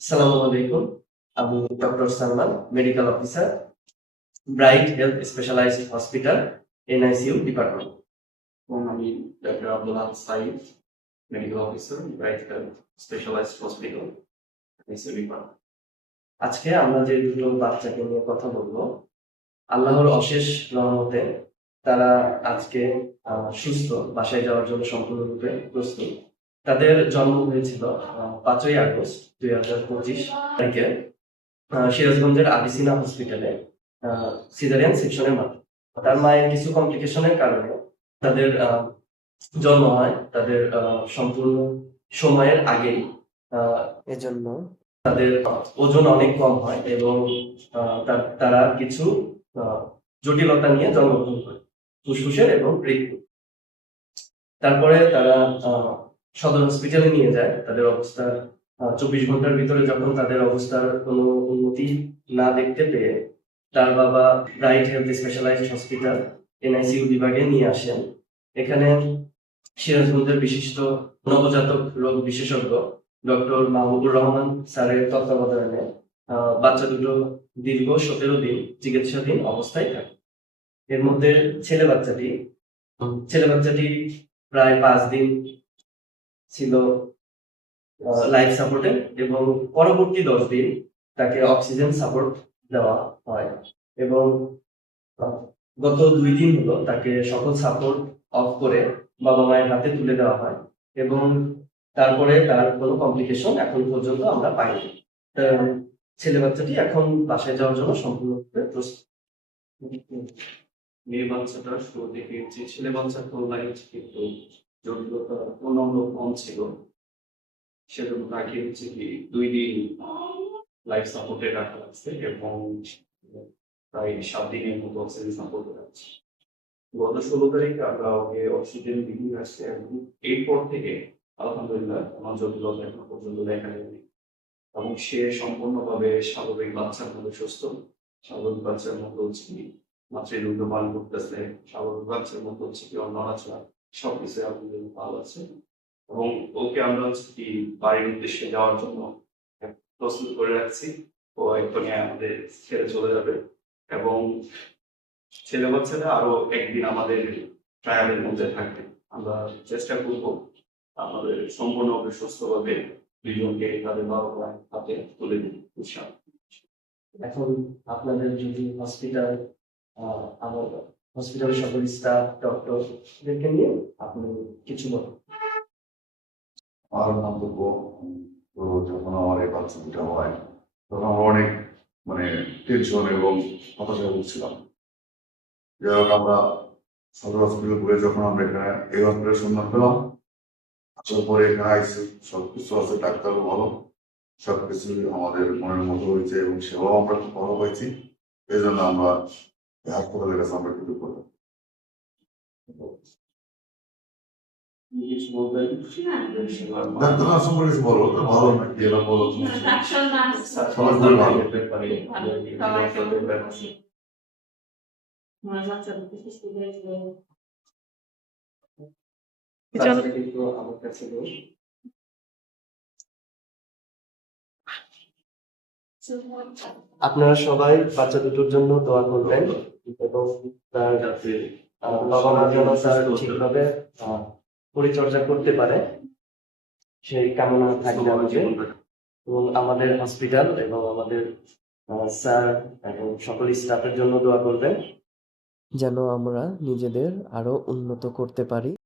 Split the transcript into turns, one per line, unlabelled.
আসসালামু আলাইকুম আমি doctor Salman medical officer Bright Health Specialised Hospital NICU department
এবং আমি doctor Abdul Saeed medical officer Bright Health Specialised Hospital department
আজকে আমরা যে দুটো বাচ্চাকে নিয়ে কথা বলব আল্লাহর অশেষ রহমতে তারা আজকে সুস্থ বাসায় যাওয়ার জন্য সম্পূর্ণরূপে প্রস্তুত। তাদের জন্ম হয়েছিল পাঁচই আগস্ট দুই হাজার পঁচিশ তারিখে সিরাজগঞ্জের আবিসিনা হসপিটালে সিজারিয়ান সেকশনের মাধ্যমে। তার মায়ের কিছু কমপ্লিকেশনের কারণে তাদের জন্ম হয় তাদের সম্পূর্ণ সময়ের আগেই এজন্য। তাদের ওজন অনেক কম হয় এবং তারা কিছু জটিলতা নিয়ে জন্মগ্রহণ করে। ফুসফুসের এবং তারপরে তারা আহ, সদর হসপিটালে নিয়ে যায়, তাদের অবস্থা চব্বিশ ঘণ্টার ভিতরে যখন তাদের অবস্থার কোনো উন্নতি না দেখতে পেয়ে তার বাবা Bright Health Specialised Hospital NICU বিভাগে নিয়ে আসেন। এখানে সিরাজগঞ্জের বিশিষ্ট নবজাতক রোগ বিশেষজ্ঞ ডক্টর মাহবুবুর রহমান স্যারের তত্ত্বাবধানে বাচ্চা দুটো দীর্ঘ সতেরো দিন চিকিৎসাধীন অবস্থায় থাকে। এর মধ্যে ছেলে বাচ্চাটি ছেলে বাচ্চাটি প্রায় পাঁচ দিন ছিল লাইফ সাপোর্টে এবং পরবর্তী দশ দিন তাকে অক্সিজেন সাপোর্ট দেওয়া হয় এবং গত দুই দিন হলো তাকে সকল সাপোর্ট অফ করে বাবা মায়ের হাতে তুলে দেওয়া হয় এবং তারপরে তার কোনো কমপ্লিকেশন এখন পর্যন্ত আমরা পাইনি। ছেলে বাচ্চাটি এখন বাসায় যাওয়ার জন্য সম্পূর্ণরূপে প্রস্তুত।
মেয়ে বাচ্চাটা শুরু থেকে ছেলে বাচ্চার তুলনায় কিন্তু জটিলতা পূর্ণাঙ্গ কম ছিল। সেজন্য তাকে হচ্ছে কি দুই দিন লাইফ সাপোর্টে রাখা লাগছে এবং প্রায় সাত দিনের মতো অক্সিজেন সাপোর্টে রাখছে। গত ষোলো তারিখে আমরা ওকে অক্সিজেন দিয়ে আসছে এবং এরপর থেকে আলহামদুলিল্লাহ আমার জটিলতা এখন পর্যন্ত দেখা যায়নি। এবং সে সম্পূর্ণভাবে স্বাভাবিক বাচ্চার মতো সুস্থ। স্বাভাবিক বাচ্চার মতো হচ্ছে কি মাতৃদুগ্ধ পান করতেছে। স্বাভাবিক বাচ্চার মতো হচ্ছে কি নড়াচড়া সবকিছু আলহামদুলিল্লাহ ভালো আছে। এবং ওকে আমরা হচ্ছে কি বাড়ির উদ্দেশ্যে যাওয়ার জন্য প্রস্তুত করে রাখছি। ও এক্ষুনি আমাদের ছেড়ে চলে যাবে। এবং ছেলে বাচ্চারা আরও একদিন আমাদের ট্রায়ালের মধ্যে থাকবে। আমরা চেষ্টা করব আমাদের সম্পূর্ণভাবে সুস্থভাবে দুইজনকে তাদের বাবা মায়ের হাতে তুলে দিই ইনশাআল্লাহ।
এখন আপনাদের যদি হসপিটাল আমার হসপিটালের সকল স্টাফ ডক্টরদেরকে নিয়ে আপনি কিছু বলুন।
আমার মন্তব্য তো যখন আমার এই বাচ্চা হয়, তখন আমার অনেক মানে টেনশন এবং হতাশা ভুগছিলাম। যাই আমরা সদর হসপিটাল ঘুরে যখন আমরা এখানে, এই হসপিটাল সন্ধান পেলাম, আসার পরে এখানে আইসি সব কিছু আছে, ডাক্তারও ভালো সব কিছু আমাদের মনের মতো হয়েছে এবং সেবাও আমরা খুব ভালো পাইছি। এই জন্য আমরা হাসপাতালের কাছে আমরা
কিন্তু আপনারা সবাই বাচ্চা দুটোর জন্য দোয়া করবেন। এবং তার
যাতে
আহ, বাবা মা যেন তার ঠিকভাবে পরিচর্যা করতে পারে। সেই কামনা থাকবে আমাদের। এবং আমাদের হসপিটাল এবং আমাদের আহ, স্যার এবং সকল স্টাফের জন্য দোয়া করবেন। যেন আমরা নিজেদের আরও উন্নত করতে পারি।